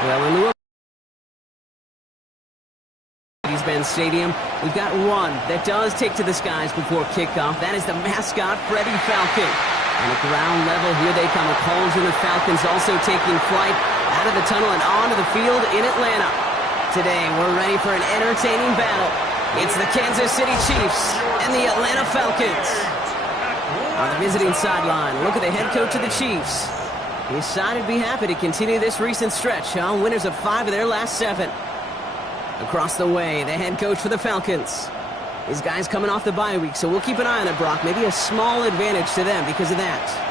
Well, in lieu of Mercedes-Benz Stadium, we've got one that does take to the skies before kickoff. That is the mascot, Freddie Falcon. And at ground level, here they come. A cauldron of Falcons also taking flight out of the tunnel and onto the field in Atlanta. Today, we're ready for an entertaining battle. It's the Kansas City Chiefs and the Atlanta Falcons. On the visiting sideline, look at the head coach of the Chiefs. He's decided to be happy to continue this recent stretch, winners of 5 of their last 7. Across the way, the head coach for the Falcons. His guys coming off the bye week, so we'll keep an eye on it, Brock. Maybe a small advantage to them because of that.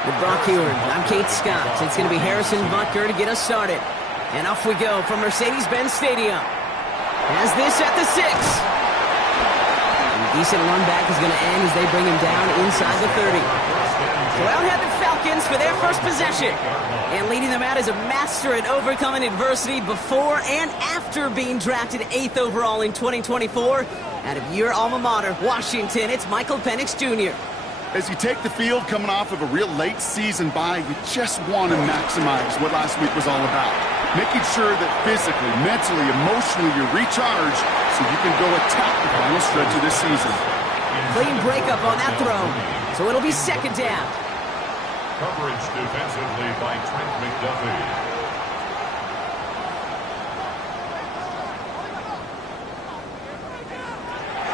With Brock Huard, I'm Kate Scott. It's going to be Harrison Butker to get us started. And off we go from Mercedes-Benz Stadium. As this at the 6. And a decent run back is going to end as they bring him down inside the 30. So out have the Falcons for their first possession. And leading them out is a master at overcoming adversity before and after being drafted 8th overall in 2024. Out of your alma mater, Washington, it's Michael Penix Jr. As you take the field coming off of a real late season bye, you just want to maximize what last week was all about. Making sure that physically, mentally, emotionally you're recharged so you can go attack the final stretch of this season. Clean breakup on that throw, so it'll be second down. Coverage defensively by Trent McDuffie.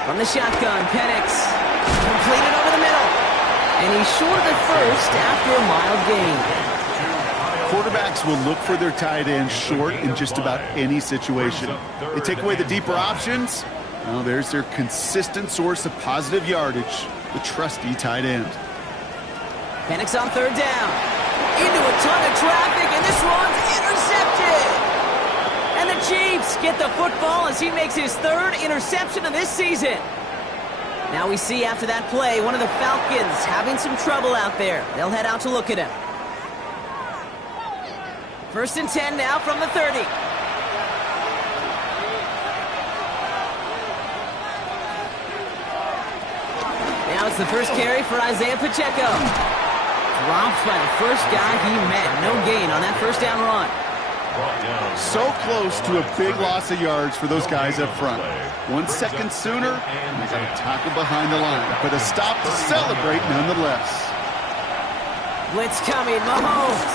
From the shotgun, Penix completed over the middle. And he's short of the first after a mild gain. Quarterbacks will look for their tight end short in just about any situation. They take away the deeper options. Well, there's their consistent source of positive yardage, the trusty tight end. Penix on third down. Into a ton of traffic, and this one's intercepted. And the Chiefs get the football as he makes his 3rd interception of this season. Now we see after that play, one of the Falcons having some trouble out there. They'll head out to look at him. 1st and 10 now from the 30. Now it's the first carry for Isaiah Pacheco. Dropped by the first guy he met. No gain on that first down run. So close to a big loss of yards for those guys up front. 1 second sooner, and they got a tackle behind the line. But a stop to celebrate nonetheless. Blitz coming, Mahomes.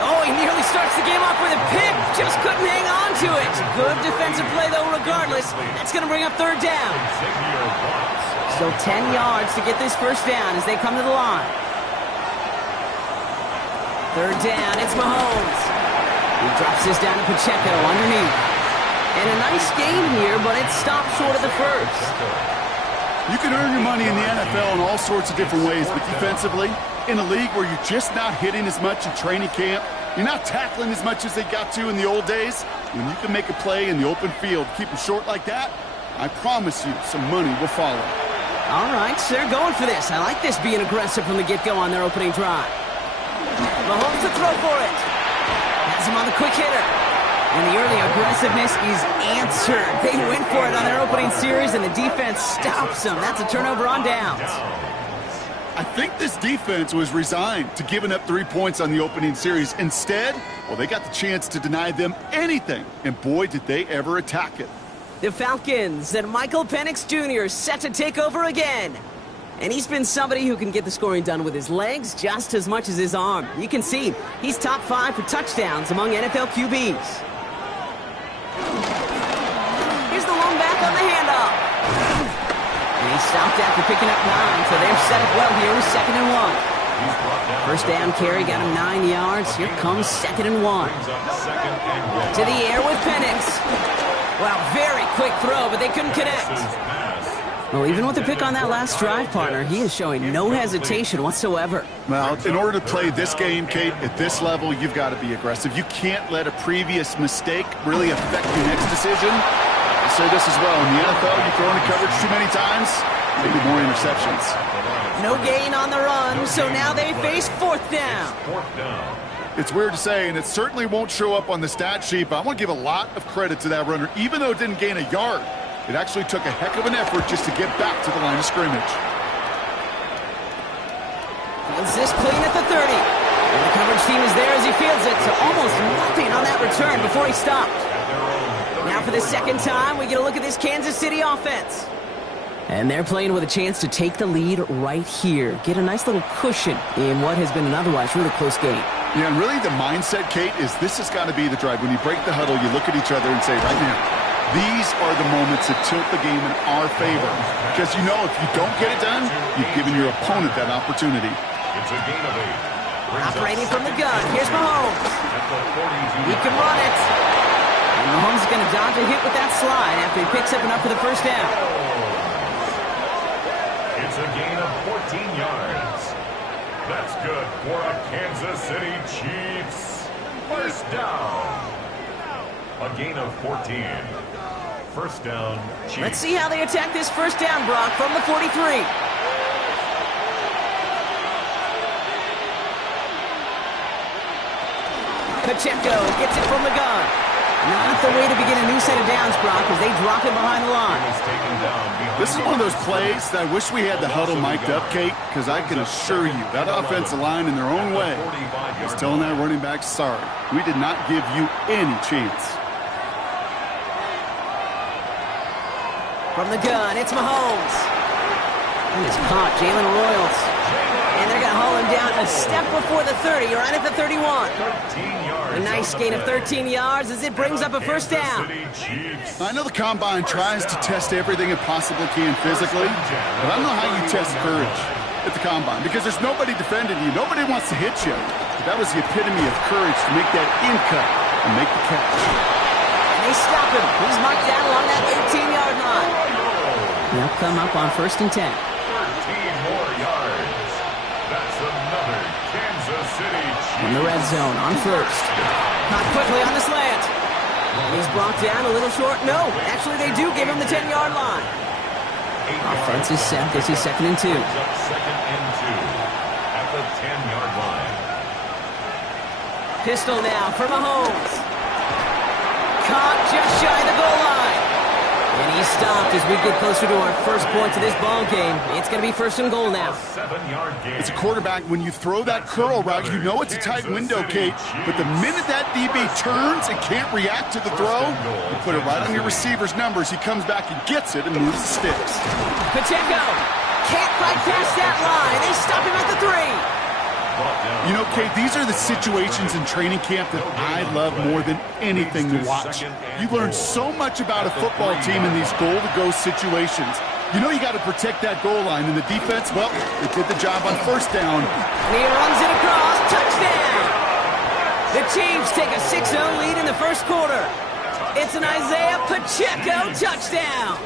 Oh, he nearly starts the game off with a pick. Just couldn't hang on to it. Good defensive play, though, regardless. That's going to bring up third down. Still 10 yards to get this first down as they come to the line. Third down, it's Mahomes. He drops this down to Pacheco underneath. And a nice gain here, but it stopped short of the first. You can earn your money in the NFL in all sorts of different ways, but defensively, in a league where you're just not hitting as much in training camp, you're not tackling as much as they got to in the old days, when you can make a play in the open field, keep them short like that, I promise you some money will follow. All right, so they're going for this. I like this being aggressive from the get-go on their opening drive. Mahomes to throw for it. Has him on the quick hitter. And the early aggressiveness is answered. They went for it on their opening series, and the defense stops them. That's a turnover on downs. I think this defense was resigned to giving up 3 points on the opening series. Instead, well, they got the chance to deny them anything, and boy, did they ever attack it. The Falcons and Michael Penix Jr. set to take over again. And he's been somebody who can get the scoring done with his legs just as much as his arm. You can see he's top 5 for touchdowns among NFL QBs. Here's the long back on the handoff. And he stopped after picking up 9, so they're set up well here with 2nd and 1. First down carry got him 9 yards. Here comes 2nd and 1. To the air with Penix. Wow, very quick throw, but they couldn't connect. Well, even with the pick on that last drive, partner, he is showing no hesitation whatsoever. Well, in order to play this game, Kate, at this level, you've got to be aggressive. You can't let a previous mistake really affect your next decision. I say this as well. In the NFL, you throw into coverage too many times, maybe more interceptions. No gain on the run, so now they face fourth down. It's weird to say, and it certainly won't show up on the stat sheet, but I want to give a lot of credit to that runner. Even though it didn't gain a yard, it actually took a heck of an effort just to get back to the line of scrimmage. Fields this clean at the 30. And the coverage team is there as he fields it, so almost nothing on that return before he stopped. Now for the second time, we get a look at this Kansas City offense. And they're playing with a chance to take the lead right here. Get a nice little cushion in what has been an otherwise really close game. Yeah, and really the mindset, Kate, is this has got to be the drive. When you break the huddle, you look at each other and say, right now, these are the moments that tilt the game in our favor. Because you know if you don't get it done, you've given your opponent that opportunity. It's a gain of 8. Operating from the gun. Here's Mahomes. He can run it. And Mahomes is going to dodge a hit with that slide after he picks up enough for the first down. It's a gain of 14 yards. That's good for a Kansas City Chiefs. First down. A gain of 14. First down, Chiefs. Let's see how they attack this first down, Brock, from the 43. Pacheco gets it from the gun. Not the way to begin a new set of downs, Brock, as they drop him behind the line. This is one of those plays that I wish we had the huddle mic'd up, Kate, because I can assure you that offensive line in their own way is telling that running back, sorry, we did not give you any chance. From the gun, it's Mahomes. And it's caught, Jalen Royals. And they're going to haul him down a step before the 30, right at the 31. A nice gain of 13 yards as it brings up a first down. I know the Combine tries to test everything it possibly can physically, but I don't know how you test courage at the Combine because there's nobody defending you. Nobody wants to hit you. But that was the epitome of courage to make that in cut and make the catch. And they stop him. He's marked down along that 18-yard line. They'll come up on 1st and 10. 13 more yards. That's another Kansas City Chiefs. In the red zone on 1st. Caught quickly on the slant. And he's brought down a little short. No, actually they do give him the 10-yard line. Offense is set. This is 2nd and 2. Second and 2 at the 10-yard line. Pistol now for Mahomes. Caught just shy of the goal line. And he's stopped as we get closer to our first point to this ball game. It's going to be 1st and goal now. 7-yard gain. As a quarterback, when you throw that curl route, you know it's a tight window, Kate. But the minute that DB turns and can't react to the throw, you put it right on your receiver's numbers. He comes back and gets it and moves the sticks. Pacheco can't quite pass that line. They stop him at the 3. You know, Kate, these are the situations in training camp that I love more than anything to watch. You learn so much about a football team in these goal-to-go situations. You know you got to protect that goal line, and the defense, well, they did the job on 1st down. And he runs it across. Touchdown! The Chiefs take a 6-0 lead in the 1st quarter. It's an Isaiah Pacheco touchdown.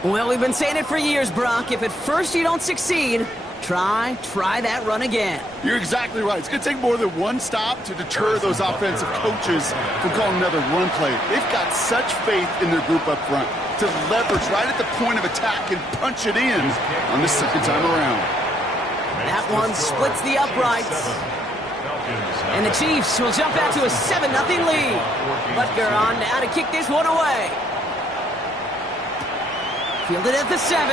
Well, we've been saying it for years, Brock. If at first you don't succeed, try that run again. You're exactly right. It's going to take more than one stop to deter those offensive coaches from calling another run play. They've got such faith in their group up front to leverage right at the point of attack and punch it in on the 2nd time around. That one splits the uprights. And the Chiefs will jump out to a 7-0 lead. Butker on now to kick this one away. Fielded at the 7.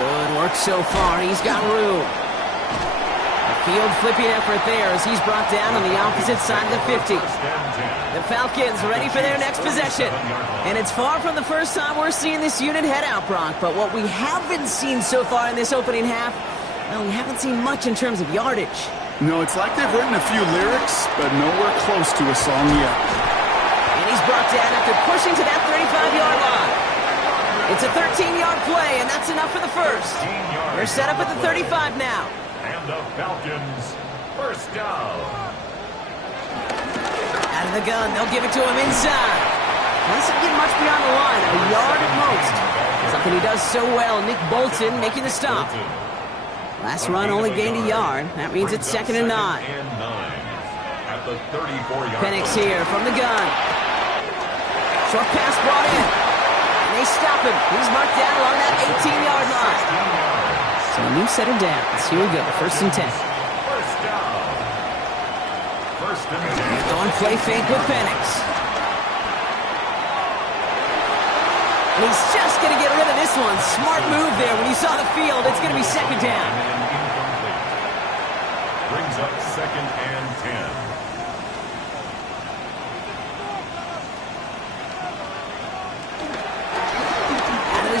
Good work so far. He's got room. A field flipping effort there as he's brought down on the opposite side of the 50. The Falcons ready for their next possession. And it's far from the first time we're seeing this unit head out, Brock. But what we haven't seen so far in this opening half, well, we haven't seen much in terms of yardage. No, it's like they've written a few lyrics, but nowhere close to a song yet. And he's brought down after pushing to that 35-yard line. It's a 13-yard play, and that's enough for the 1st. They're set up at the 35 now. And the Falcons, 1st down. Out of the gun, they'll give it to him inside. Doesn't get much beyond the line, a yard at most. Something he does so well, Nick Bolton making the stop. Last run only gained a yard. That means it's 2nd and 9. At the 34-yard Penix here from the gun. Short pass brought in. And they stop him. He's marked down along that 18-yard line. So a new set of downs. Here we go, 1st and 10. First down. First and 10. Going play fake with Penix. And he's just going to get rid of this one. Smart move there. When you saw the field, it's going to be 2nd down. Brings up 2nd and 10.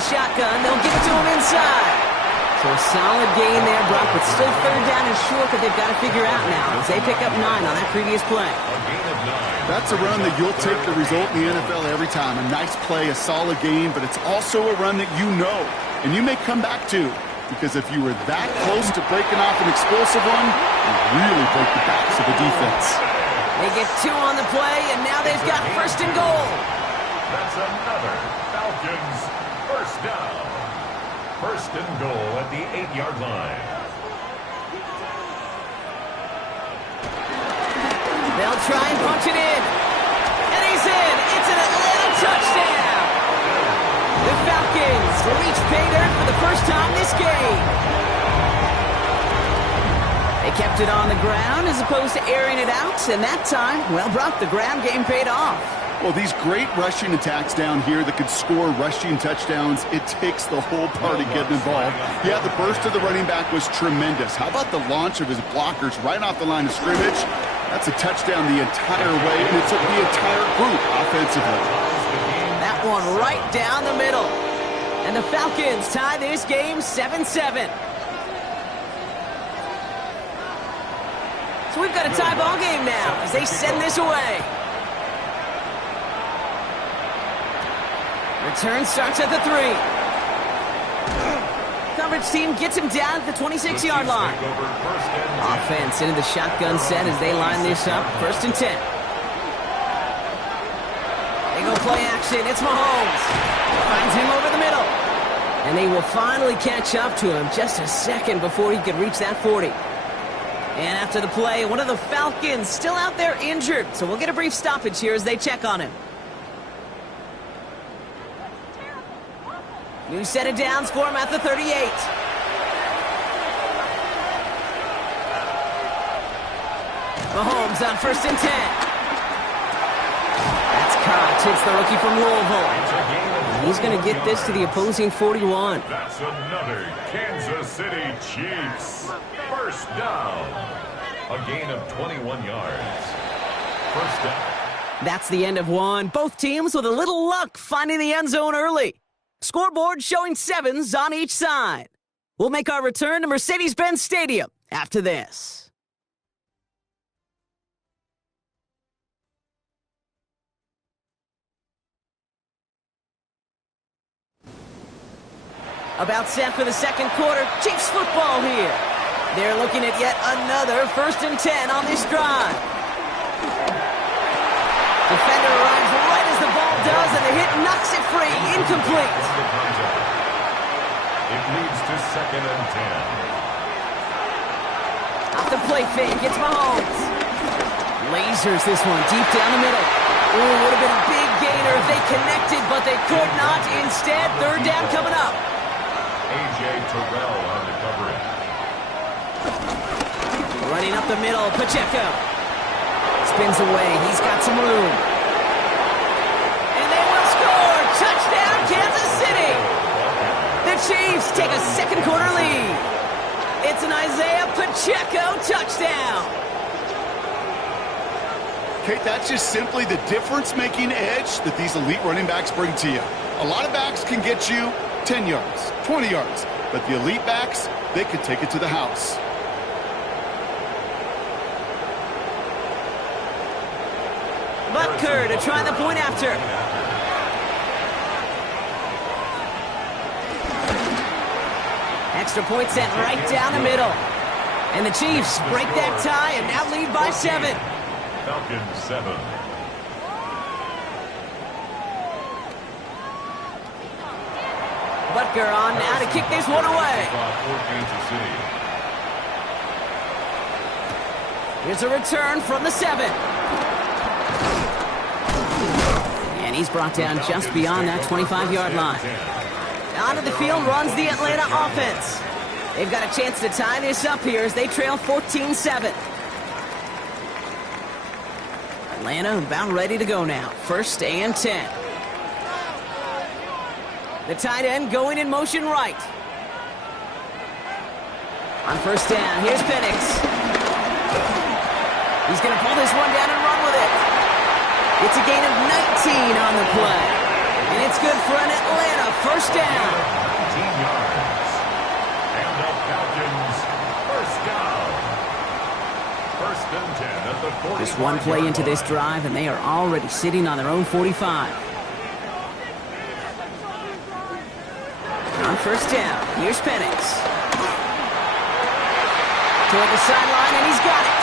Shotgun, they'll give it to him inside. So a solid gain there, Brock, but still 3rd down and short that they've got to figure out now as they pick up 9 on that previous play. That's a run that you'll take the result in the NFL every time. A nice play, a solid gain, but it's also a run that you know and you may come back to, because if you were that close to breaking off an explosive one, you really break the backs of the defense. They get 2 on the play, and now they've got 1st and goal. That's another Falcons first down. 1st and goal at the 8-yard line. They'll try and punch it in. And he's in. It's an Atlanta touchdown. The Falcons reach pay dirt for the first time this game. They kept it on the ground as opposed to airing it out. And that time, well, Brock, the ground game paid off. Well, these great rushing attacks down here that could score rushing touchdowns, it takes the whole party getting involved. Yeah, the burst of the running back was tremendous. How about the launch of his blockers right off the line of scrimmage? That's a touchdown the entire way, and it took the entire group offensively. That one right down the middle. And the Falcons tie this game 7-7. So we've got a tie ball game now as they send this away. Return starts at the 3. Coverage team gets him down at the 26-yard line. Offense into the shotgun set as they line this up. 1st and 10. They go play action. It's Mahomes. Finds him over the middle. And they will finally catch up to him just a second before he could reach that 40. And after the play, one of the Falcons still out there injured. So we'll get a brief stoppage here as they check on him. New set of downs for him at the 38. Mahomes on 1st and 10. That's caught. Hits the rookie from Louisville. He's going to get this to the opposing 41. That's another Kansas City Chiefs. First down. A gain of 21 yards. First down. That's the end of one. Both teams with a little luck finding the end zone early. Scoreboard showing 7s on each side. We'll make our return to Mercedes-Benz Stadium after this. About set for the 2nd quarter. Chiefs football here. They're looking at yet another 1st and 10 on this drive. Defender arrives right as the ball does, and the hit knocks it free. Incomplete. It leads to 2nd and 10. Off the play fake, it's Mahomes. Lasers this one deep down the middle. Ooh, would have been a big gainer if they connected, but they could not. Instead, 3rd down coming up. A.J. Terrell on the coverage. Running up the middle, Pacheco. Spins away, he's got some room. And they will score! Touchdown, Kansas City! The Chiefs take a 2nd quarter lead. It's an Isaiah Pacheco touchdown. Kate, that's just simply the difference-making edge that these elite running backs bring to you. A lot of backs can get you 10 yards, 20 yards, but the elite backs, they could take it to the house. Butker to try the point after. Extra point sent right down the middle. And the Chiefs break that tie and now lead by 7. Falcons 7. Butker on now to kick this one away. Here's a return from the 7. And he's brought down just beyond that 25-yard line. Onto the field runs the Atlanta offense. They've got a chance to tie this up here as they trail 14-7. Atlanta about ready to go now. 1st and 10. The tight end going in motion right. On 1st down, here's Penix. He's going to pull this one down and run with it. It's a gain of 19 on the play. And it's good for an Atlanta 1st down. 19 yards. And the Falcons, 1st down. 1st and 10 at the 40. Just one play into this drive, and they are already sitting on their own 45. On 1st down, here's Penix. Toward the sideline, and he's got it.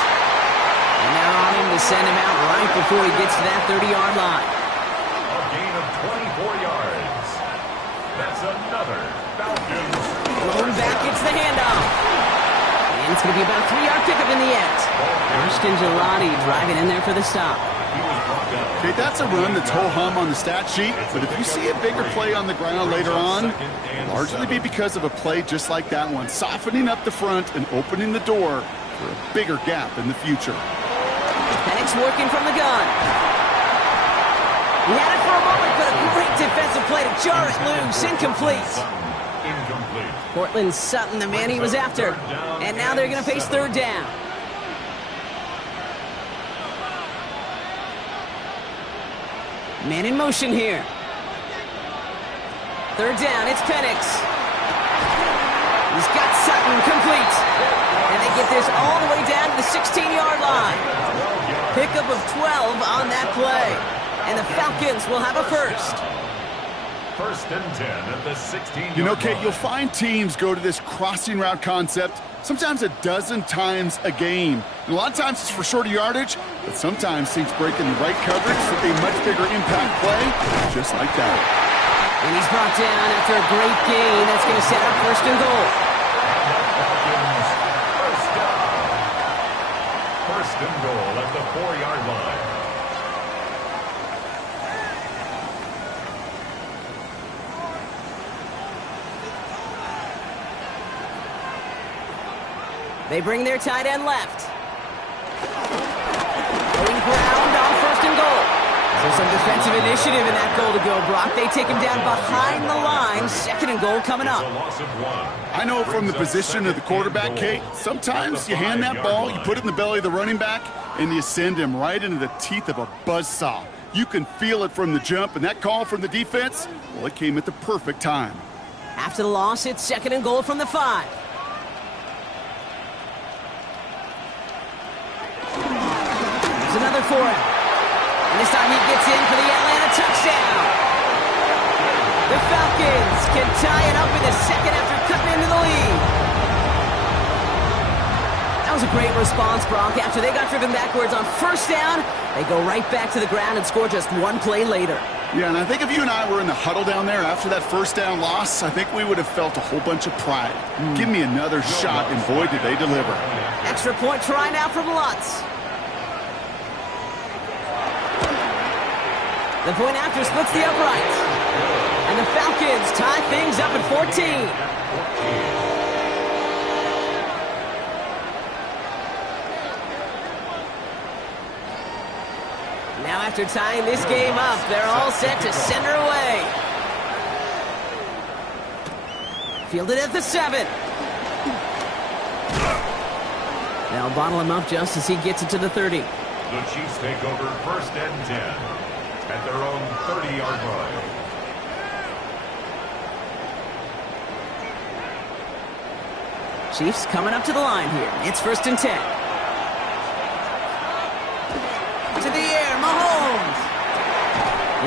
And they're on him to send him out right before he gets to that 30-yard line. A gain of 24 yards. That's another Falcons. Blown back, it's the handoff. And it's going to be about a 3-yard pickup in the end. Ashton Gillotte driving in there for the stop. Okay, that's a run that's ho-hum on the stat sheet, but if you see a bigger play on the ground later on, it'll largely be because of a play just like that one, softening up the front and opening the door for a bigger gap in the future. Penix working from the gun. He had it for a moment, but a great defensive play to jar it loose. Incomplete. Cortland Sutton, the man he was after. And now they're going to face 3rd down. Man in motion here. 3rd down, it's Penix. He's got Sutton complete. And they get this all the way down to the 16-yard line. Pickup of 12 on that play. And the Falcons will have a 1st. 1st and 10 at the 16-yard You know, Kate, you'll find teams go to this crossing route concept sometimes a dozen times a game. And a lot of times it's for shorter yardage, but sometimes teams break in the right coverage for a much bigger impact play, just like that. And he's brought down after a great gain. That's going to set up 1st and goal. Falcons, 1st down. 1st and goal at the 4-yard line. They bring their tight end left. Going ground on 1st and goal. So some defensive initiative in that goal to go, Brock. They take him down behind the line. 2nd and goal coming up. I know from the position of the quarterback, Kate, sometimes you hand that ball, you put it in the belly of the running back, and you send him right into the teeth of a buzzsaw. You can feel it from the jump, and that call from the defense, well, it came at the perfect time. After the loss, it's 2nd and goal from the 5. Another for him. And this time he gets in for the Atlanta touchdown. The Falcons can tie it up in the 2nd after cutting into the lead. That was a great response, Brock. After they got driven backwards on 1st down, they go right back to the ground and score just one play later. Yeah, and I think if you and I were in the huddle down there after that 1st down loss, I think we would have felt a whole bunch of pride. Give me another shot, and boy, did they deliver. Extra point try now from Lutz. The point after splits the uprights. And the Falcons tie things up at 14. Now after tying this game up, they're all set to send her away. Fielded at the 7. They'll bottle him up just as he gets it to the 30. The Chiefs take over 1st and 10 at their own 30-yard line. Chiefs coming up to the line here. It's 1st and 10. To the air, Mahomes.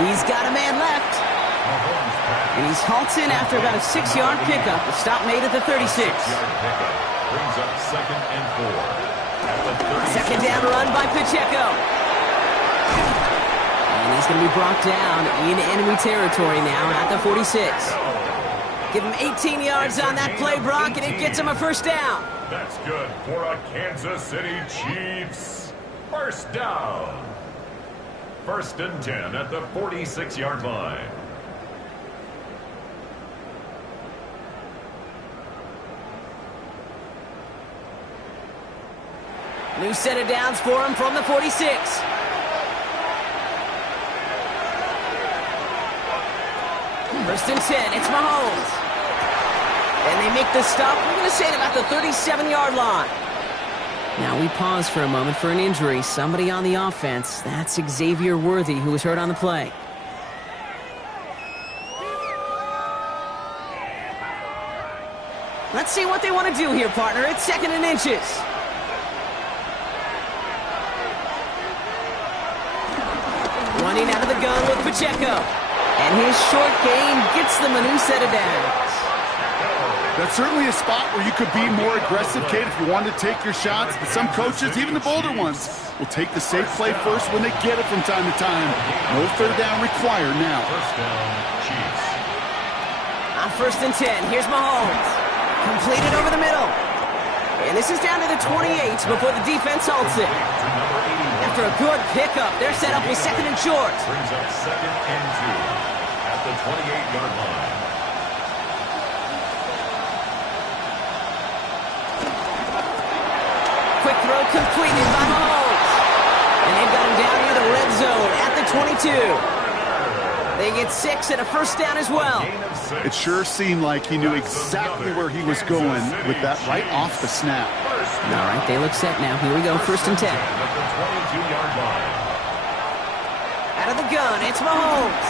He's got a man left. And he's halted after about a 6-yard pickup. The stop made at the 36. 6-yard pickup brings up 2nd and 4 at the 36. 2nd down run by Pacheco. And he's going to be brought down in enemy territory now at the 46. Give him 18 yards on that play, Brock, and it gets him a first down. That's good for a Kansas City Chiefs first down. 1st and 10 at the 46-yard line. New set of downs for him from the 46. First and 10, it's Mahomes. And they make the stop, we're going to say, at about the 37-yard line. Now we pause for a moment for an injury. Somebody on the offense. That's Xavier Worthy, who was hurt on the play. Let's see what they want to do here, partner. It's 2nd and inches. Running out of the gun with Pacheco. And his short gain gets them a new set of downs. That's certainly a spot where you could be more aggressive, Kate, if you wanted to take your shots. But some coaches, even the bolder ones, will take the safe play first when they get it from time to time. No third down required now. First down, Chiefs. On 1st and 10, here's Mahomes. Completed over the middle. And this is down to the 28 before the defense halts it. After a good pickup, they're set up with 2nd and short. Brings up 2nd and 2 at the 28-yard line. Quick throw completed by Mahomes. And they've got him down near the red zone at the 22. They get 6 and a first down as well. It sure seemed like he knew exactly where he was going with that right off the snap. All right, they look set now. Here we go, 1st and 10. At the 22-yard line. Out of the gun, it's Mahomes.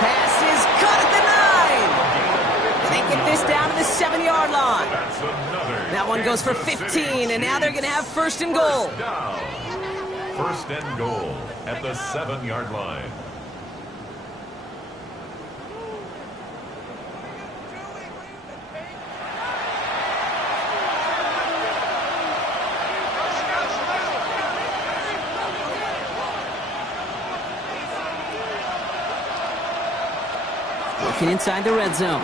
Pass is caught at the 9. And they get this down to the 7-yard line. That's another. That one goes for 15, and now they're going to have 1st and goal. Down. 1st and goal at the 7-yard line. Working inside the red zone.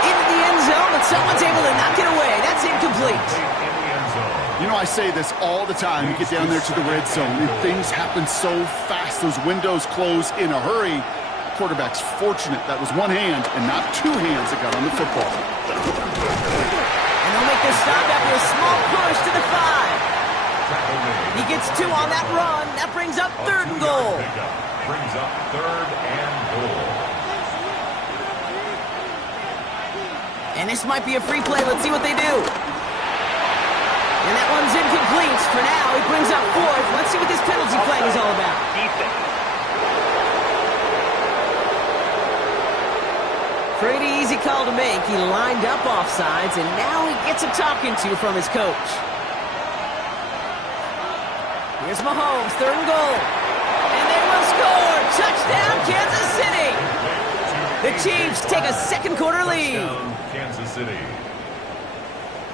Into the end zone, but someone's able to knock it away. That's incomplete. You know, I say this all the time. You get down there to the red zone, and things happen so fast. Those windows close in a hurry. Quarterback's fortunate that was one hand and not two hands that got on the football. And they'll make their stop after a small push to the 5. He gets 2 on that run. That brings up 3rd and goal. Brings up 3rd and goal. And this might be a free play. Let's see what they do. And that one's incomplete. For now, it brings up 4th. Let's see what this penalty flag is all about. Pretty easy call to make. He lined up offsides, and now he gets a talking to from his coach. Here's Mahomes, 3rd and goal. And they will score. Touchdown, Kansas City. The Chiefs take a second-quarter lead. Kansas City.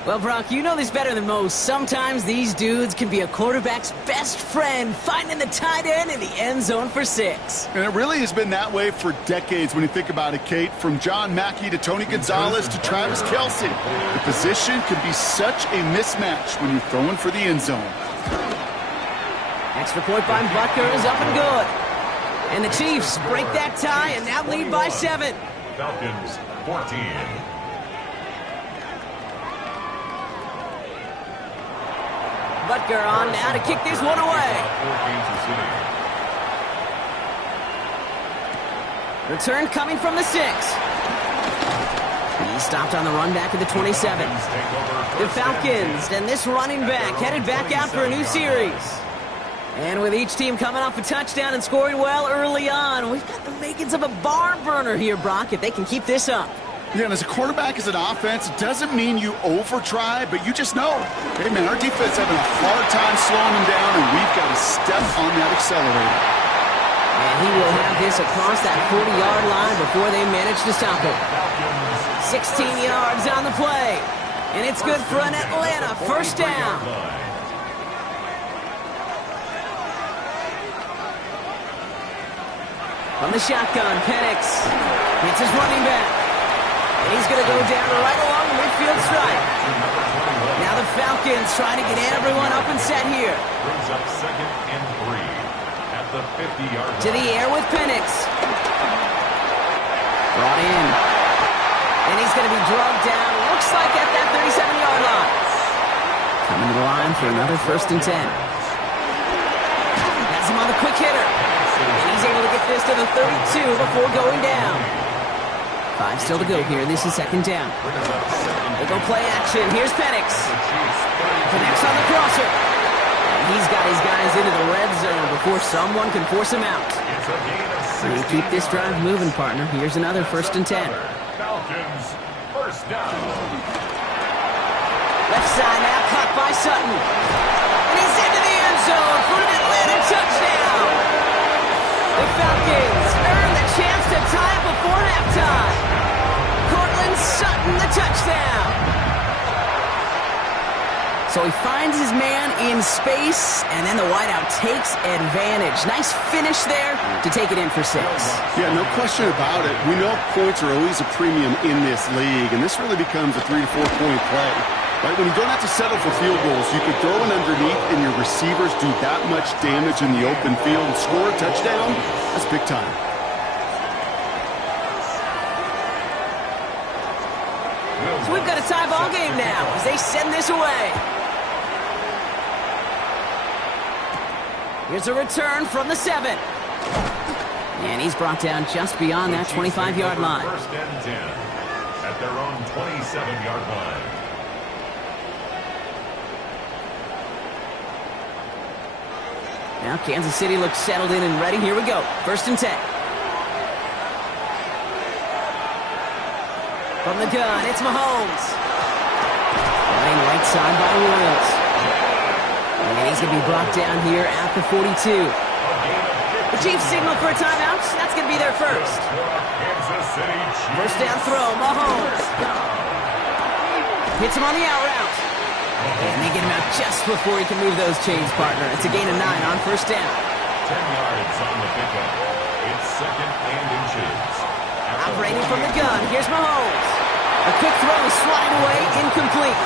Well, Brock, you know this better than most. Sometimes these dudes can be a quarterback's best friend, finding the tight end in the end zone for 6. And it really has been that way for decades when you think about it, Kate. From John Mackey to Tony Gonzalez to Travis Kelce. The position can be such a mismatch when you're throwing for the end zone. Extra point by Butker is up and good. And the Chiefs break that tie and now lead by 7. Falcons, 14. Butker on now to kick this one away. Return coming from the 6. He stopped on the run back at the 27. The Falcons and this running back headed back out for a new series. And with each team coming off a touchdown and scoring well early on, we've got the makings of a barn burner here, Brock, if they can keep this up. Yeah, and as a quarterback, as an offense, it doesn't mean you over-try, but you just know, hey, man, our defense having a hard time slowing them down, and we've got to step on that accelerator. And he will have this across that 40-yard line before they manage to stop it. 16 yards on the play, and it's good for an Atlanta first down. From the shotgun, Penix. It's his running back. And he's going to go down right along the midfield stripe. Now the Falcons trying to get everyone up and set here. Brings up 2nd and 3 at the 50-yard line. To the air with Penix. Brought in. And he's going to be drugged down, looks like at that 37-yard line. Coming to the line for another 1st and 10. Has him on the quick hitter. And he's able to get this to the 32 before going down. 5 still to go here. This is 2nd down. They go play action. Here's Penix. Connects on the crosser. And he's got his guys into the red zone before someone can force him out. And you keep this drive moving, partner. Here's another 1st and 10. Falcons, 1st down. Left side now, caught by Sutton. And he's into the end zone for an Atlanta touchdown. The Falcons earn the chance to tie it before halftime. Courtland Sutton, the touchdown. So he finds his man in space, and then the wideout takes advantage. Nice finish there to take it in for 6. Yeah, no question about it. We know points are always a premium in this league, and this really becomes a 3 to 4 point play. Right, when you don't have to settle for field goals, you could throw it underneath and your receivers do that much damage in the open field and score a touchdown. That's big time. So we've got a tie ball game now as they send this away. Here's a return from the 7. And he's brought down just beyond that 25-yard line. 1st and 10 at their own 27-yard line. Now Kansas City looks settled in and ready. Here we go. 1st and 10. From the gun, it's Mahomes. Running right side by Williams. And he's going to be brought down here at the 42. The Chiefs signal for a timeout. That's going to be their first. First down throw, Mahomes. Hits him on the out route. And they get him out just before he can move those chains, partner. It's a gain of 9 on 1st down. 10 yards on the pickup. It's 2nd and inches. Operating from the gun, here's Mahomes. A quick throw is swatted away, incomplete.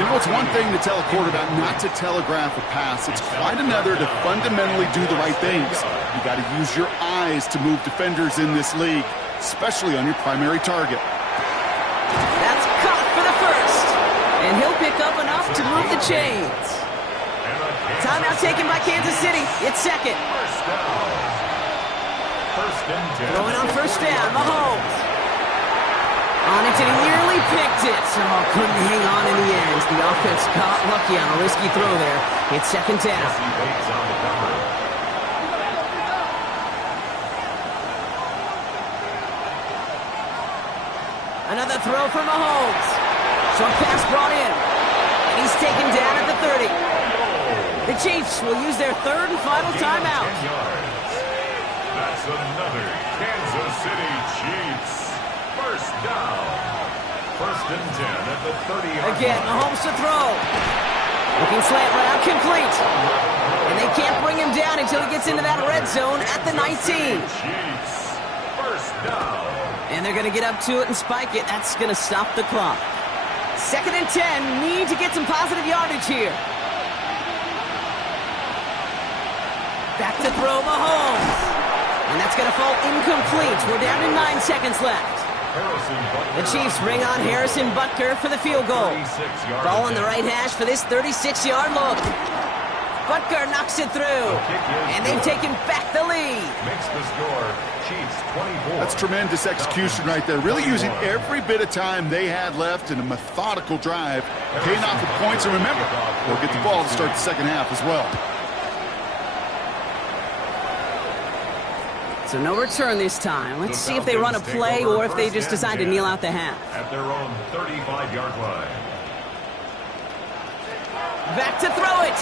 You know, it's one thing to tell a quarterback not to telegraph a pass. It's quite another to fundamentally do the right things. You got to use your eyes to move defenders in this league, especially on your primary target. That's caught for the first. And he'll pick up enough to move the chains. Timeout taken by Kansas City. It's 2nd. Throwing on 1st down, Mahomes. On it, and he nearly picked it. Oh, couldn't hang on in the end. The offense got lucky on a risky throw there. It's 2nd down. Another throw for Mahomes. Short pass brought in. And he's taken down at the 30. The Chiefs will use their 3rd and final timeout. That's another Kansas City Chiefs. 1st down. 1st and 10 at the 30-yard Again, line. Mahomes to throw. Looking slant route, complete. And they can't bring him down until he gets into that red zone at the 19. Chiefs. 1st down. And they're going to get up to it and spike it. That's going to stop the clock. 2nd and 10. Need to get some positive yardage here. Back to throw, Mahomes. And that's going to fall incomplete. We're down to 9 seconds left. The Chiefs bring on Harrison Butker for the field goal. Ball on the right hash for this 36-yard look. Butker knocks it through. And they've taken back the lead. Makes the score Chiefs 24. That's tremendous execution right there. Really using every bit of time they had left in a methodical drive, paying off the points. And remember, they'll get the ball to start the 2nd half as well. So no return this time. Let's see if they run a play or if they just decide to kneel out the half. At their own 35-yard line. Back to throw it.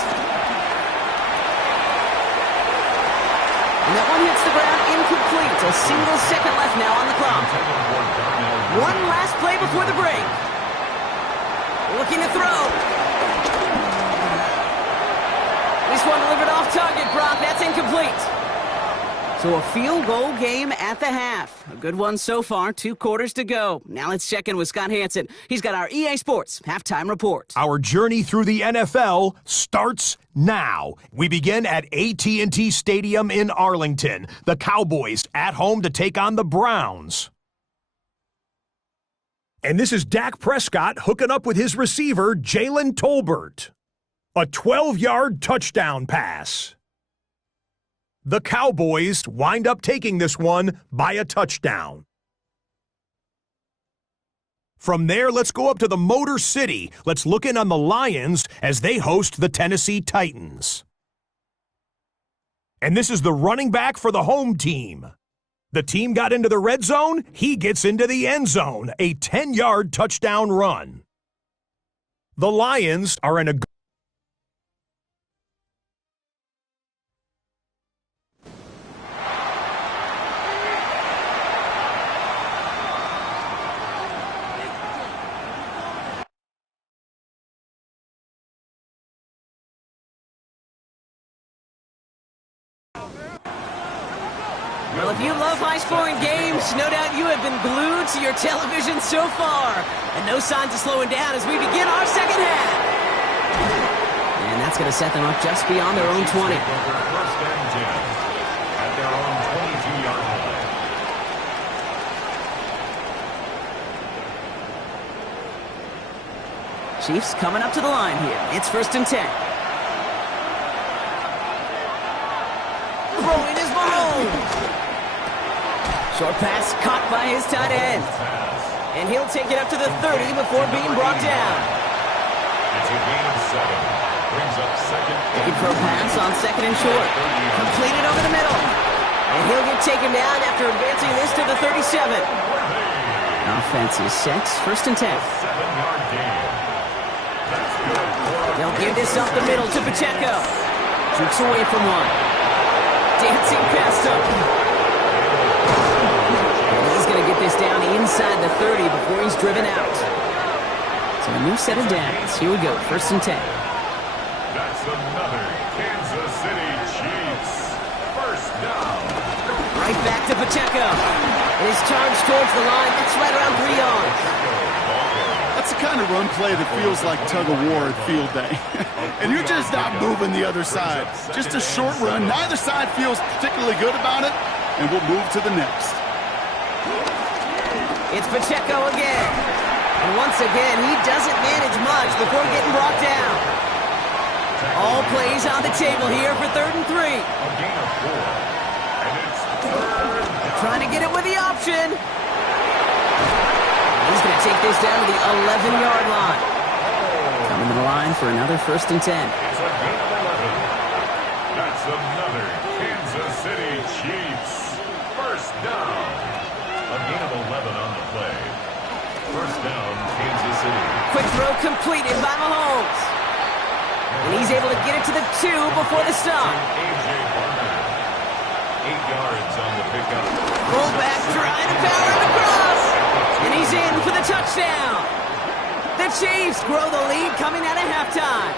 And that one hits the ground incomplete. A single second left now on the clock. One last play before the break. Looking to throw. This one delivered off target, Brock. That's incomplete. So a field goal game at the half. A good one so far, 2 quarters to go. Now let's check in with Scott Hanson. He's got our EA Sports halftime report. Our journey through the NFL starts now. We begin at AT&T Stadium in Arlington. The Cowboys at home to take on the Browns. And this is Dak Prescott hooking up with his receiver, Jalen Tolbert. A 12-yard touchdown pass. The Cowboys wind up taking this one by a touchdown. From there, let's go up to the Motor City. Let's look in on the Lions as they host the Tennessee Titans. And this is the running back for the home team. The team got into the red zone, he gets into the end zone. A 10-yard touchdown run. The Lions are in a Well, if you love high-scoring games, no doubt you have been glued to your television so far. And no signs of slowing down as we begin our second half. And that's going to set them up just beyond their own 20. First and 10 at their own 22-yard line. Chiefs coming up to the line here. It's first and 10. Throwing is Mahomes. Short pass caught by his tight end. And he'll take it up to the 30 before being brought down. It's a gain of 7. Brings up second. Looking for a pass on second and short. Completed over the middle. And he'll get taken down after advancing this to the 37. Offense is set. First and 10. 7-yard gain. That's good. They'll give this up the middle to Pacheco. Jerks away from one. Dancing past him. Going to get this down inside the 30 before he's driven out. So a new set of downs. Here we go, first and 10. That's another Kansas City Chiefs. First down. Right back to Pacheco. And his charge towards the line. That's right around 3 yards. That's the kind of run play that feels like tug-of-war at field day. And you're just not moving the other side. Just a short run. Neither side feels particularly good about it. And we'll move to the next. It's Pacheco again. And once again, he doesn't manage much before getting brought down. All plays on the table here for 3rd and 3. A gain of 4. And it's 3rd down. Trying to get it with the option. He's going to take this down to the 11-yard line. Coming to the line for another first and 10. It's a gain of 11. That's another Kansas City Chiefs. First down. A gain of 11 on the play. First down, Kansas City. Quick throw completed by Mahomes. And he's able to get it to the 2 before the stop. A.J. Barner. 8 yards on the pickup. Fullback trying to power him across. And he's in for the touchdown. The Chiefs grow the lead coming out of halftime.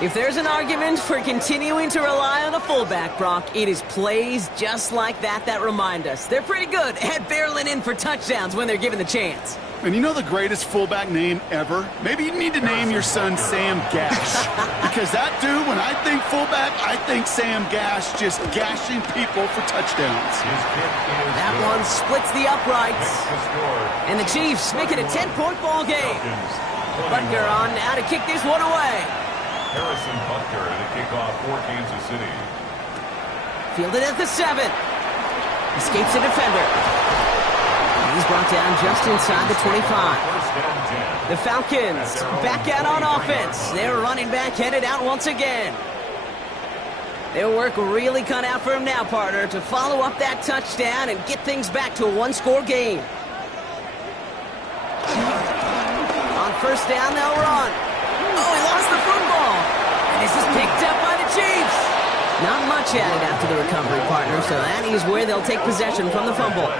If there's an argument for continuing to rely on a fullback, Brock, it is plays just like that remind us. They're pretty good at barreling in for touchdowns when they're given the chance. And you know the greatest fullback name ever? Maybe you need to name your son Sam Gash. Because that dude, when I think fullback, I think Sam Gash just gashing people for touchdowns. That one splits the uprights. And the Chiefs make it a 10-point ball game. Butker on now to kick this one away. Harrison Butker to kick off for Kansas City. Fielded at the 7. Escapes the defender. And he's brought down just inside the 25. First and 10. The Falcons back out on offense. Their running back headed out once again. Their work really cut out for him now, partner, to follow up that touchdown and get things back to a one-score game. On first down, they'll run. Oh, he lost the football. And this is picked up by the Chiefs. Not much added after the recovery, partner, so that is where they'll take possession from the fumble.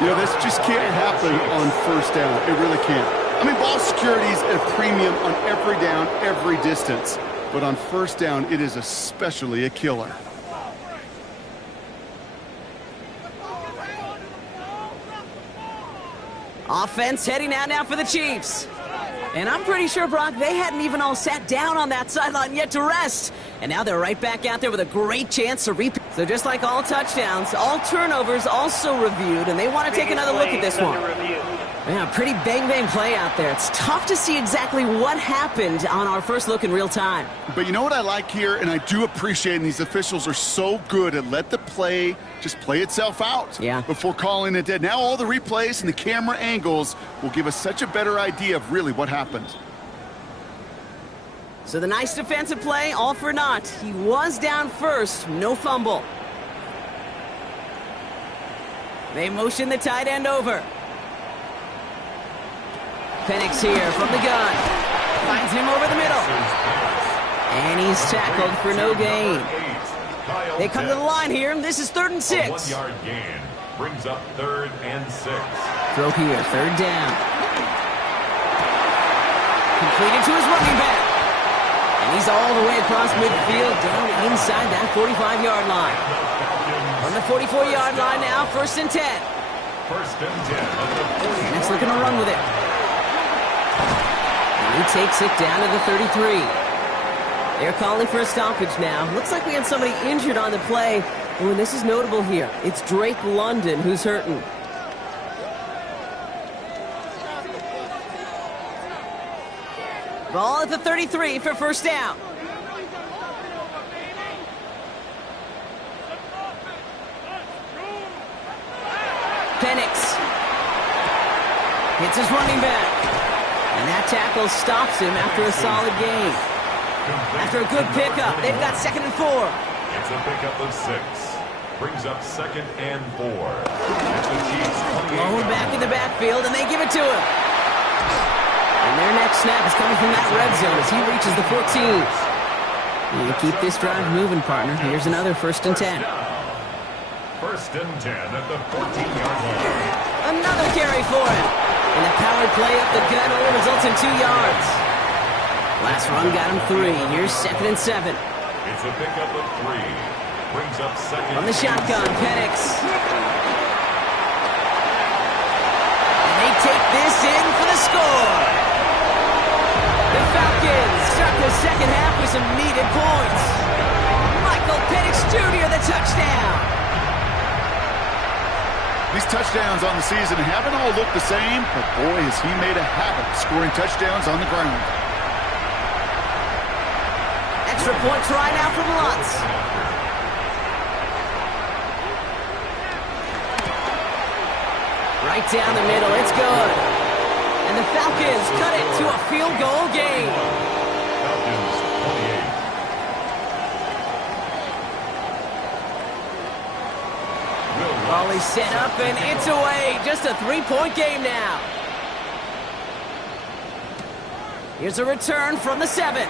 You know, this just can't happen on first down. It really can't. I mean, ball security is at a premium on every down, every distance. But on first down, it is especially a killer. Offense heading out now for the Chiefs. And I'm pretty sure, Brock, they hadn't even all sat down on that sideline yet to rest. And now they're right back out there with a great chance to repeat. So just like all touchdowns, all turnovers also reviewed, and they want to take another look at this one. Yeah, pretty bang-bang play out there. It's tough to see exactly what happened on our first look in real time. But you know what I like here, and I do appreciate, and these officials are so good at let the play just play itself out before calling it dead. Now all the replays and the camera angles will give us such a better idea of really what happened. So the nice defensive play, all for naught. He was down first, no fumble. They motion the tight end over. Penix here from the gun. Finds him over the middle. And he's tackled for no gain. They come to the line here, and this is 3rd and 6. 1-yard gain brings up 3rd and 6. Throw here, 3rd down. Completed to his running back. And he's all the way across midfield, down inside that 45-yard line. On the 44-yard line now, 1st and 10. 1st and 10 of the 40. Next looking to run with it. And he takes it down to the 33. They're calling for a stoppage now. Looks like we had somebody injured on the play. And this is notable here. It's Drake London who's hurting. Ball at the 33 for 1st down. Penix hits his running back. And that tackle stops him after a solid gain. After a good pickup, they've got 2nd and 4. It's a pickup of 6. Brings up 2nd and 4. It's the Chiefs 28. Blown back in the backfield, and they give it to him. And their next snap is coming from that red zone as he reaches the 14. You keep this drive moving, partner. Here's another 1st and 10. 1st and 10 at the 14-yard line. Another carry for him. And the power play up the gut only results in 2 yards. Last run got him 3. Here's 2nd and 7. It's a pickup of 3. Brings up 2nd. From the shotgun, Penix. And they take this in for the score. The Falcons start the second half with some needed points. Michael Penix Jr. the touchdown. These touchdowns on the season haven't all looked the same, but boy, has he made a habit of scoring touchdowns on the ground. Extra point try now from Lutz. Right down the middle, it's good. And the Falcons cut it to a field goal game. Falcons 28. Ball is set up and it's away. Just a 3-point game now. Here's a return from the 7.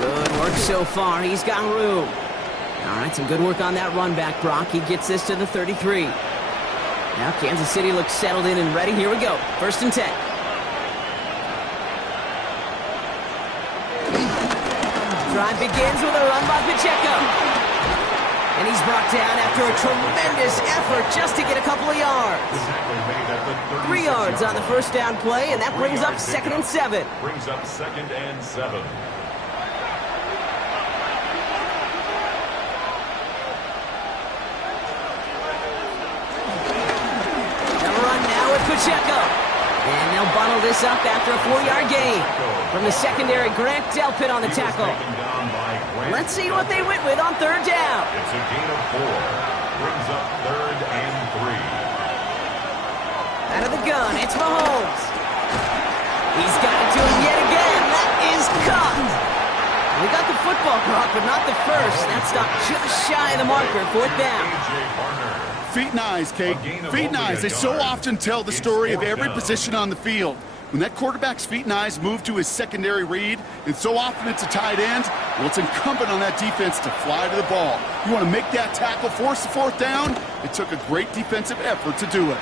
Good work so far. He's got room. All right, some good work on that run back, Brock. He gets this to the 33. Now Kansas City looks settled in and ready. Here we go. 1st and 10. Drive begins with a run by Pacheco. And he's brought down after a tremendous effort just to get a couple of yards. 3 yards on the 1st down play, and that brings up 2nd and 7. Brings up 2nd and 7. Pacheco. And they'll bundle this up after a 4-yard gain. From the secondary, Grant Delpit on the tackle. Let's see what they went with on 3rd down. It's a gain of 4. Brings up 3rd and 3. Out of the gun, it's Mahomes. He's got it to him yet again. That is caught. We got the football clock, but not the first. That stopped just shy of the marker. 4th down. Feet and eyes, Kate. Feet and eyes. They so often tell the story of every position on the field. When that quarterback's feet and eyes move to his secondary read, and so often it's a tight end, well, it's incumbent on that defense to fly to the ball. You want to make that tackle, force the 4th down? It took a great defensive effort to do it.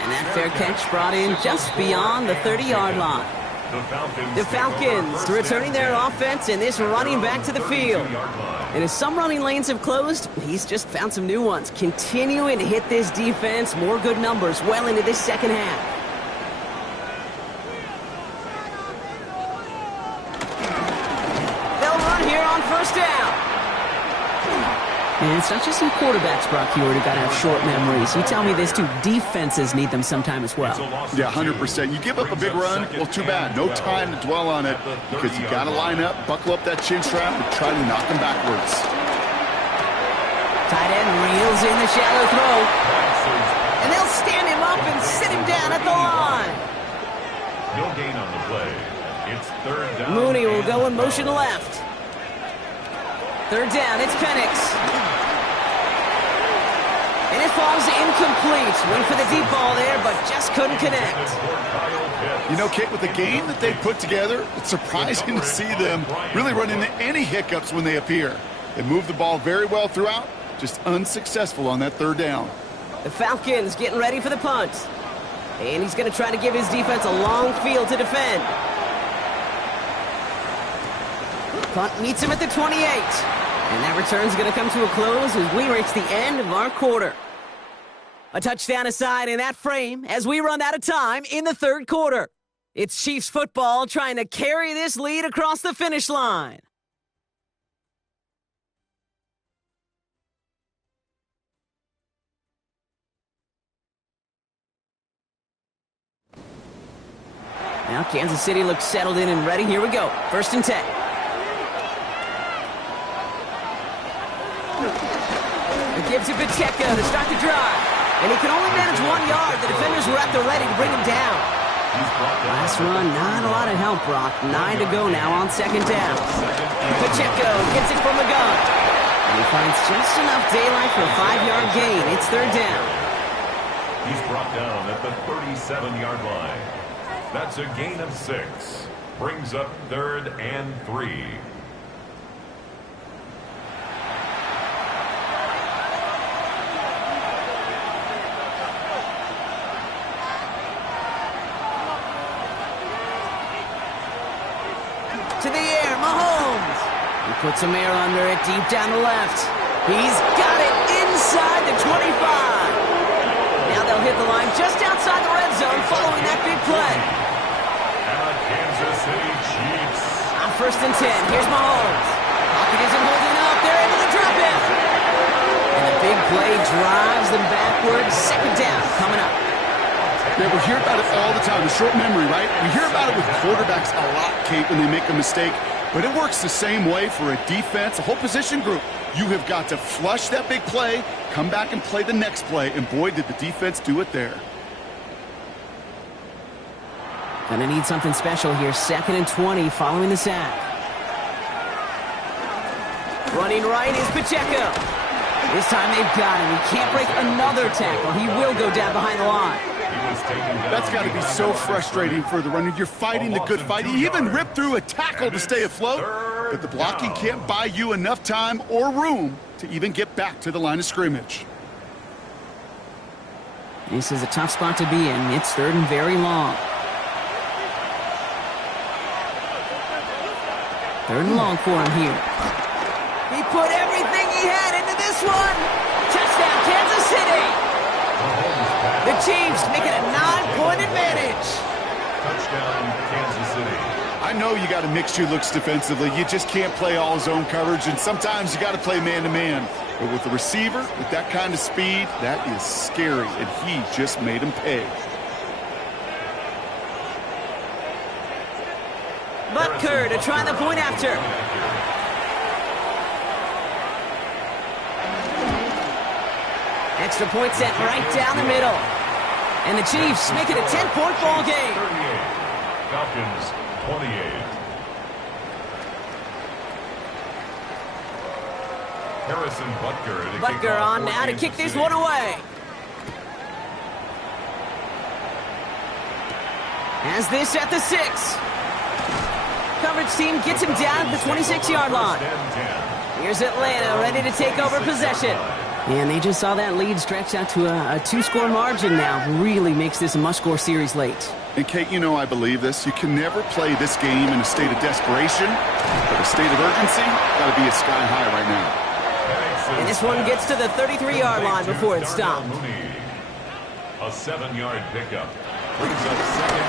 And that fair catch brought in just beyond the 30-yard line. The Falcons returning their offense and this running back to the field. And as some running lanes have closed, he's just found some new ones. Continuing to hit this defense, more good numbers well into this second half. They'll run here on first down. And it's not just some quarterbacks, Brock, you already got to have short memories. You tell me this too, defenses need them sometime as well. Yeah, 100%. You give up a big run, well, too bad. No time to dwell on it because you got to line up, buckle up that chin strap, and try to knock them backwards. Tight end reels in the shallow throw. And they'll stand him up and sit him down at the line. No gain on the play. It's third down. Mooney will go in motion left. Third down, it's Penix. And it falls incomplete. Went for the deep ball there, but just couldn't connect. You know, Kit, with the game that they put together, it's surprising to see them really run into any hiccups when they appear. They move the ball very well throughout, just unsuccessful on that third down. The Falcons getting ready for the punt. And he's going to try to give his defense a long field to defend. Punt meets him at the 28. And that return's going to come to a close as we reach the end of our quarter. A touchdown aside in that frame as we run out of time in the third quarter. It's Chiefs football trying to carry this lead across the finish line. Now Kansas City looks settled in and ready. Here we go. 1st and 10. Give to Pacheco to start the drive. And he can only manage 1 yard. The defenders were at the ready to bring him down. Last run, not a lot of help, Brock. 9 to go now on 2nd down. Pacheco gets it from the gun. And he finds just enough daylight for a 5-yard gain. It's 3rd down. He's brought down at the 37-yard line. That's a gain of 6. Brings up 3rd and 3. To the air, Mahomes. He puts some air under it deep down the left. He's got it inside the 25. Now they'll hit the line just outside the red zone following that big play. And the Kansas City Chiefs. On 1st and 10, here's Mahomes. Pocket isn't holding up. They're able to drop him. And the big play drives them backwards. 2nd down coming up. Yeah, we hear about it all the time. A short memory, right? We hear about it with quarterbacks a lot, Kate, when they make a mistake. But it works the same way for a defense, a whole position group. You have got to flush that big play, come back and play the next play, and boy, did the defense do it there. Gonna need something special here. 2nd and 20 following the sack. Running right is Pacheco. This time they've got him. He can't break another tackle. He will go down behind the line. That's got to be so frustrating for the runner. You're fighting the good fight. You even rip through a tackle to stay afloat, but the blocking can't buy you enough time or room to even get back to the line of scrimmage. This is a tough spot to be in. It's 3rd and very long. 3rd and long for him here. He put everything he had into this one. Touchdown, Kansas City. The Chiefs make it a 9-point advantage. Touchdown, Kansas City. I know you got to mix your looks defensively. You just can't play all zone coverage, and sometimes you got to play man-to-man. But with the receiver, with that kind of speed, that is scary, and he just made him pay. Butker to try the point after. Extra point set right down the middle. And the Chiefs make it a 10-point ball game. 38. Falcons, 28. Harrison Butker. Butker on now to kick this one away. Has this at the 6. Coverage team gets him down at the 26-yard line. Here's Atlanta ready to take over possession. And they just saw that lead stretch out to a 2-score margin now. Really makes this a must-score series late. And Kate, you know I believe this. You can never play this game in a state of desperation, but a state of urgency got to be sky high right now. And this one gets to the 33-yard line before it's stopped. A 7-yard pickup. Brings up second.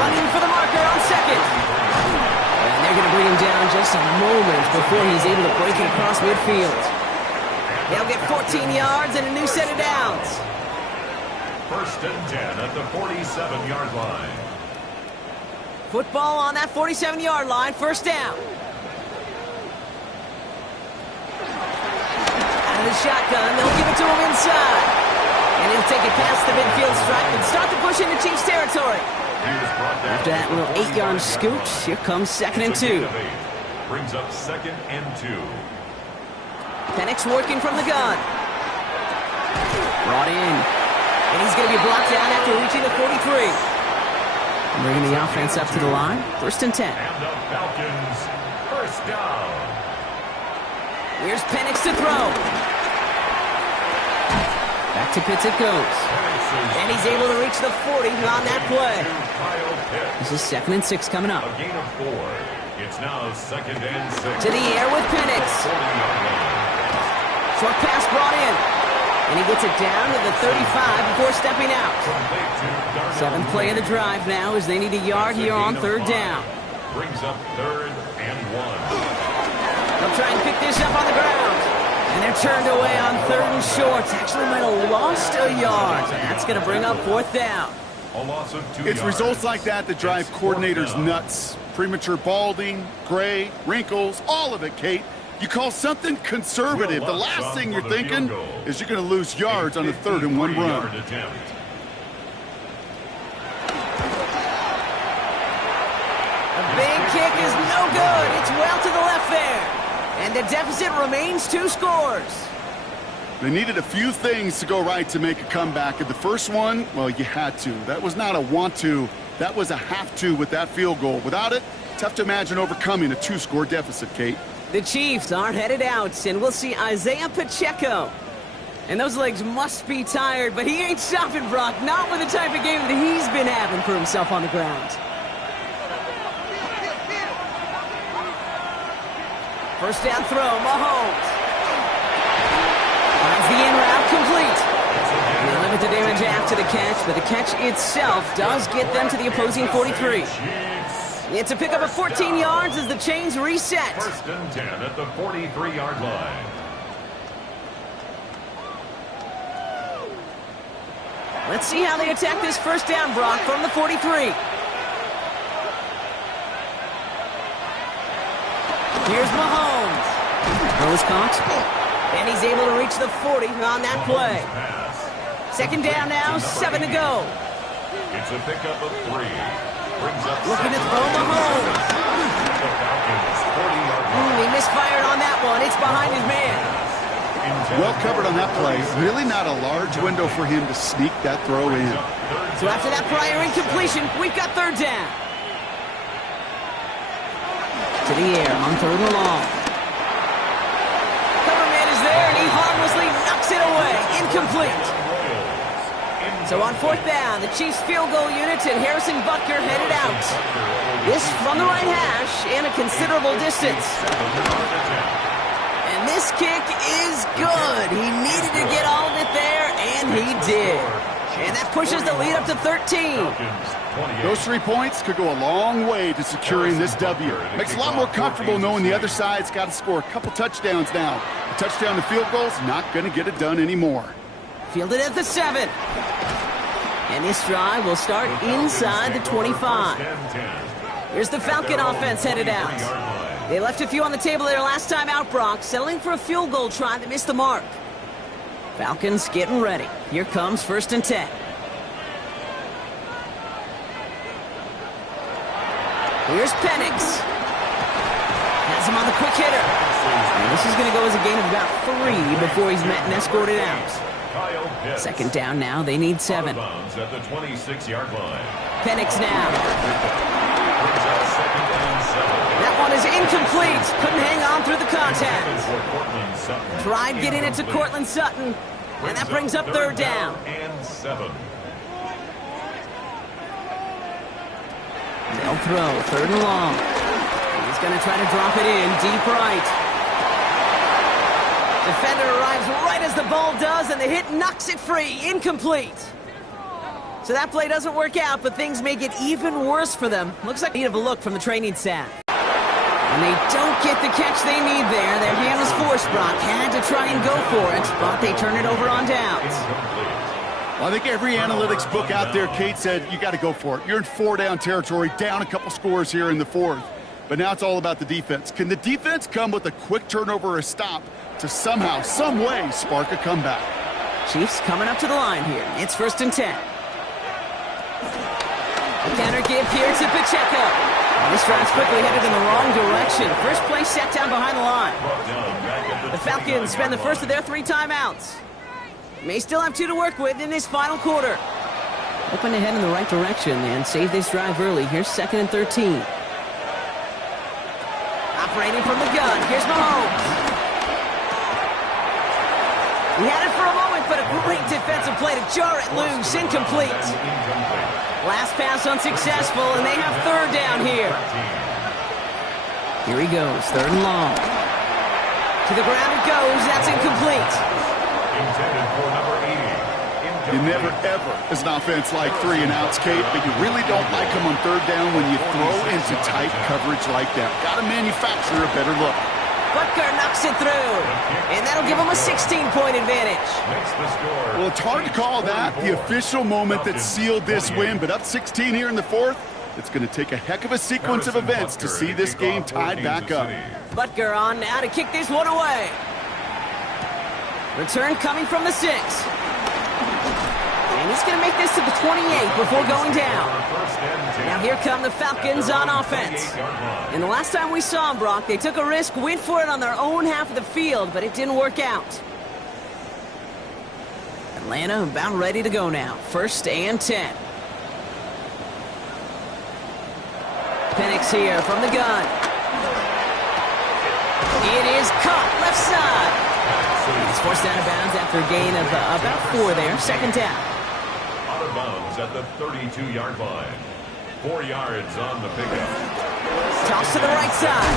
Running for the marker on second. And they're going to bring him down just a moment before he's able to break it across midfield. They'll get 14 yards and a new set of downs. First and 10 at the 47-yard line. Football on that 47-yard line, first down. Out of the shotgun, they'll give it to him inside. And he'll take it past the midfield stripe and start to push into Chiefs territory. After that little 8-yard scoot, here comes second and 2. Brings up second and 2. Penix working from the gun. Brought in. And he's going to be blocked down after reaching the 43. Bringing the offense up to the line. First and 10. And the Falcons, first down. Here's Penix to throw. Back to Pitts it goes. And he's able to reach the 40 on that play. This is second and 6 coming up. A gain of 4. It's now second and 6. To the air with Penix. Short pass brought in. And he gets it down to the 35 before stepping out. Seventh play of the drive now as they need a yard here on third down. Brings up third and 1. They'll try and pick this up on the ground. And they're turned away on third and short. Actually might have lost a yard. And that's going to bring up fourth down. A loss of 2 It's yards. results like that that drive coordinators nuts. Premature balding, gray, wrinkles, all of it, Kate. You call something conservative. The last thing you're thinking is you're going to lose yards on a 3rd and 1 run. A big kick is no good. It's well to the left there. And the deficit remains 2 scores. They needed a few things to go right to make a comeback. And the first one, well, you had to. That was not a want to. That was a have to with that field goal. Without it, tough to imagine overcoming a 2-score deficit, Kate. The Chiefs are headed out, and we'll see Isaiah Pacheco. And those legs must be tired, but he ain't stopping, Brock. Not with the type of game that he's been having for himself on the ground. First down throw, Mahomes. Finds the in route complete. They limit the damage after the catch, but the catch itself does get them to the opposing 43. It's a pickup of 14 yards as the chains reset. First and 10 at the 43-yard line. Let's see how they attack this first down, Brock, from the 43. Here's Mahomes. Throw is caught. And he's able to reach the 40 on that play. Second down now, 7 to go. It's a pickup of 3. Brings up Looking to throw Mahomes. the Falcons, 40-yard line. He misfired on that one. It's behind his man. Well covered on that play. Really not a large window for him to sneak that throw in. So after that prior incompletion, we've got third down. To the air on third and long. Cover man is there, and he harmlessly knocks it away. Incomplete. So on fourth down, the Chiefs field goal units and Harrison Butker headed out. This from the right hash and a considerable distance. And this kick is good. He needed to get all of it there, and he did. And that pushes the lead up to 13. Those 3 points could go a long way to securing this W. Makes it a lot more comfortable knowing the other side's got to score a couple touchdowns now. A touchdown to field goal's not going to get it done anymore. Fielded at the 7. And this drive will start inside the 25. Here's the Falcon offense headed out. They left a few on the table there last time out, Brock, settling for a field goal try that missed the mark. Falcons getting ready. Here comes first and 10. Here's Penix. Has him on the quick hitter. And this is going to go as a gain of about 3 before he's met and escorted out. Second down now. They need 7. At the 26-yard line. Penix now. That one is incomplete. Couldn't hang on through the contact. Tried getting it to Cortland Sutton. And that brings up third down. And 7. They'll throw, 3rd and long. He's going to try to drop it in, deep right. Defender arrives right as the ball does, and the hit knocks it free, incomplete. So that play doesn't work out, but things make it even worse for them. Looks like they need a look from the training staff. And they don't get the catch they need there. Their hand was forced, Brock. Had to try and go for it, but they turn it over on downs. Well, I think every analytics book out there, Kate, said you got to go for it. You're in 4-down territory, down a couple scores here in the 4th. But now it's all about the defense. Can the defense come with a quick turnover or a stop to somehow, some way, spark a comeback? Chiefs coming up to the line here. It's 1st and 10. A counter give here to Pacheco. This drive's quickly headed in the wrong direction. First play set down behind the line. The Falcons spend the first of their 3 timeouts. May still have 2 to work with in this final quarter. Hoping to head in the right direction and save this drive early. Here's 2nd and 13. Operating from the gun. Here's Mahomes. He had it for a moment, but a great defensive play to jar it loose. Incomplete. Last pass unsuccessful, and they have 3rd down here. Here he goes, 3rd and long. To the ground it goes. That's incomplete. Intended for number 80. You never, ever, as an offense, like 3 and outs, Kate, but you really don't like them on 3rd down when you throw into tight coverage like that. Got to manufacture a better look. Butker knocks it through, and that'll give them a 16-point advantage. Well, it's hard to call that the official moment that sealed this win, but up 16 here in the 4th, it's going to take a heck of a sequence of events to see this game tied back up. Butker on now to kick this one away. Return coming from the 6. And he's going to make this to the 28 before going down. Now here come the Falcons on offense. And the last time we saw them, Brock, they took a risk, went for it on their own half of the field, but it didn't work out. Atlanta about ready to go now. 1st and 10. Penix here from the gun. It is caught left side. He's forced out of bounds after a gain of about 4 there. 2nd down. Out of bounds at the 32-yard line. 4 yards on the pickup. Toss to the right side.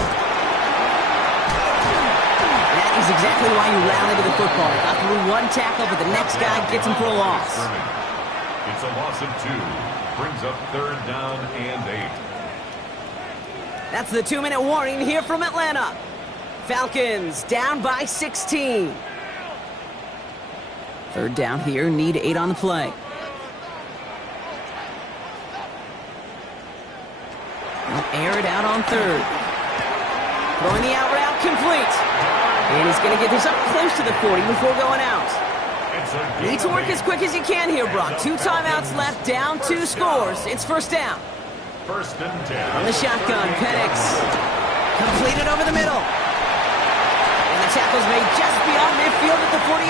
That is exactly why you rally to the football. Got through 1 tackle, but the next guy gets him for a loss. It's a loss of 2. Brings up 3rd down and 8. That's the 2-minute warning here from Atlanta. Falcons down by 16. 3rd down here, need 8 on the play. They'll air it out on 3rd. Throwing the out route complete. And he's going to get this up close to the 40 before going out. Need to work as quick as you can here, Brock. 2 timeouts left, down 2 scores. It's 1st down. 1st and 10. On the shotgun, Penix. Completed over the middle. And the tackle's made just beyond midfield at the 48.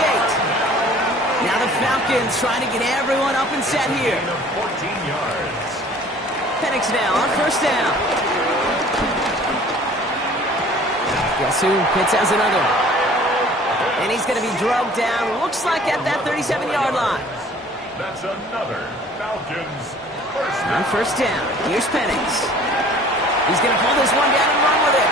Now the Falcons trying to get everyone up and set here. 14 yards. Penix now on 1st down. Yasu hits as another. And he's going to be drugged down, looks like at that 37-yard line. That's another Falcons 1st On 1st down, here's Penix. He's going to pull this one down and run with it.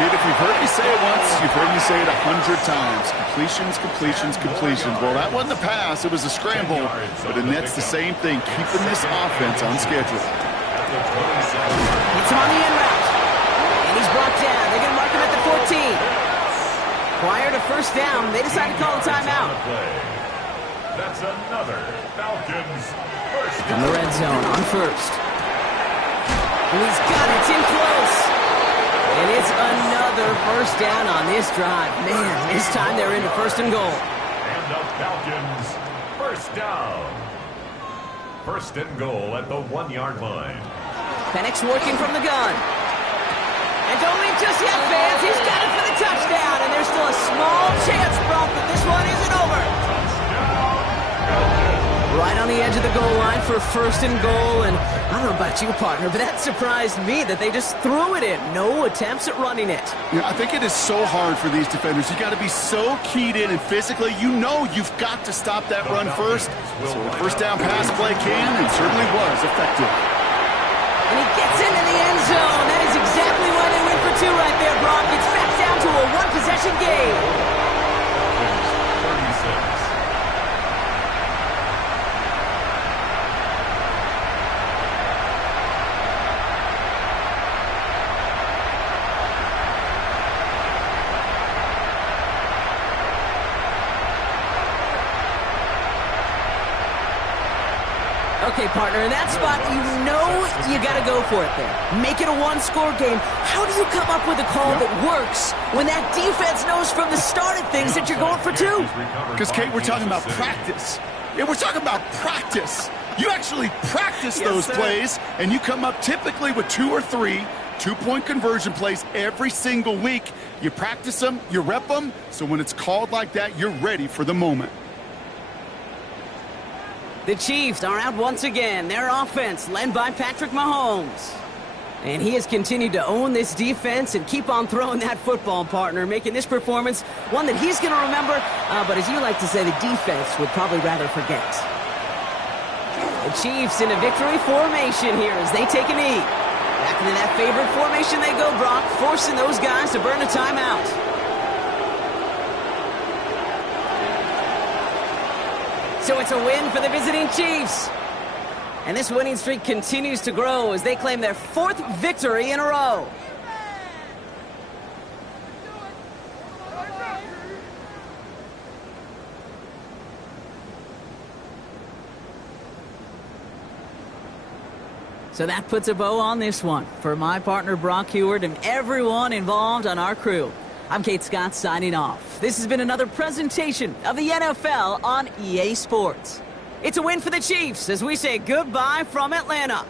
Kid, if you've heard me say it once, you've heard me say it 100 times. Completions, completions, completions. Well, that wasn't a pass, it was a scramble. But the Nets the same thing, keeping this offense on schedule. Hits him on the end route. And he's brought down. They're going to mark him at the 14. Prior to 1st down, they decide to call a timeout. That's another Falcons 1st From the red zone on 1st. And he's got it in close. And it's another 1st down on this drive. Man, this time they're into 1st and goal. And the Falcons 1st down. 1st and goal at the 1-yard line. Penix working from the gun. And don't leave just yet, fans. He's got it for the touchdown. And there's still a small chance, Brock, that this one isn't over. Right on the edge of the goal line for 1st and goal. And I don't know about you, partner, but that surprised me that they just threw it in. No attempts at running it. Yeah, I think it is so hard for these defenders. You got to be so keyed in and physically, you know you've got to stop that run first. So a 1st down pass play can and certainly was effective. And he gets into the end zone. That is exactly why they went for two right there, Brock. It's back down to a one-possession game. 36. Okay, partner, in that spot, you know you got to go for it there. Make it a one-score game. How do you come up with a call that works when that defense knows from the start of things that you're going for two? Because, Kate, we're talking about practice. Yeah, we're talking about practice. You actually practice those plays, and you come up typically with 2 or 3 two-point conversion plays every single week. You practice them, you rep them, so when it's called like that, you're ready for the moment. The Chiefs are out once again. Their offense led by Patrick Mahomes. And he has continued to own this defense and keep on throwing that football, partner, making this performance one that he's going to remember, but as you like to say, the defense would probably rather forget. The Chiefs in a victory formation here as they take a knee. Back into that favorite formation they go, Brock, forcing those guys to burn a timeout. So it's a win for the visiting Chiefs. And this winning streak continues to grow as they claim their 4th victory in a row. So that puts a bow on this one. For my partner Brock Huard and everyone involved on our crew, I'm Kate Scott signing off. This has been another presentation of the NFL on EA Sports. It's a win for the Chiefs as we say goodbye from Atlanta.